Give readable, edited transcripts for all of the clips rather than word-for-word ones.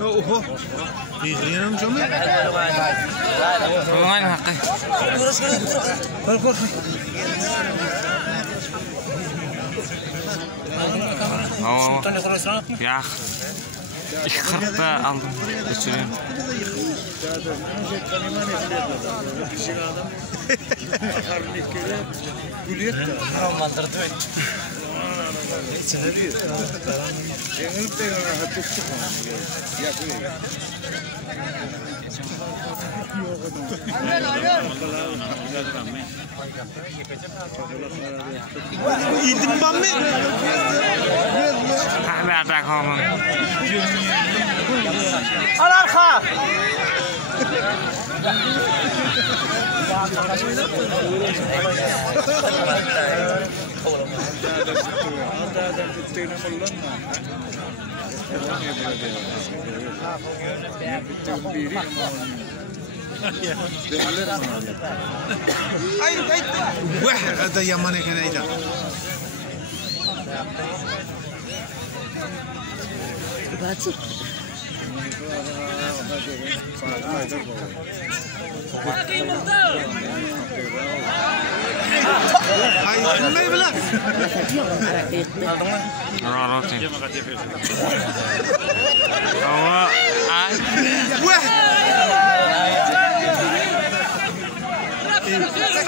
اوه يغيرهم جميع والله ما حقي يا أخ يخرب aldım geçireyim. Yedim ben mi? Nerede kalın? Al arka. Ay واحد هذا يماني كده إذا Baca. Ay ما يبلغ راراتي هو واحد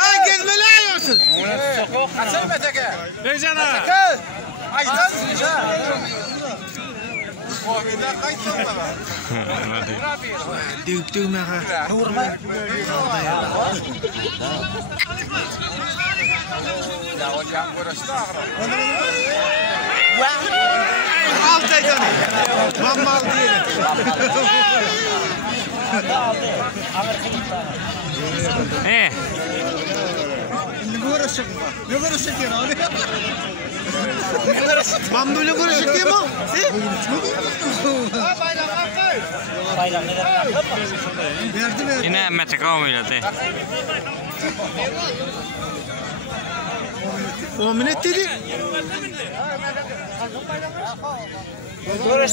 ay gezmeli ayıyorsun. Kaçın meteke. Beycana. Aydan sıca. O bir de kayıtlı mı? Dük meka. Vurma. Ya o ya burası ağır. Alt aydanı. Mammal değil. Ne görüşecek ya abi? Ben böyle görüşecek değil mi? Bayram ne demek? Verdi. yine metekam öyle. 10 minut dedi.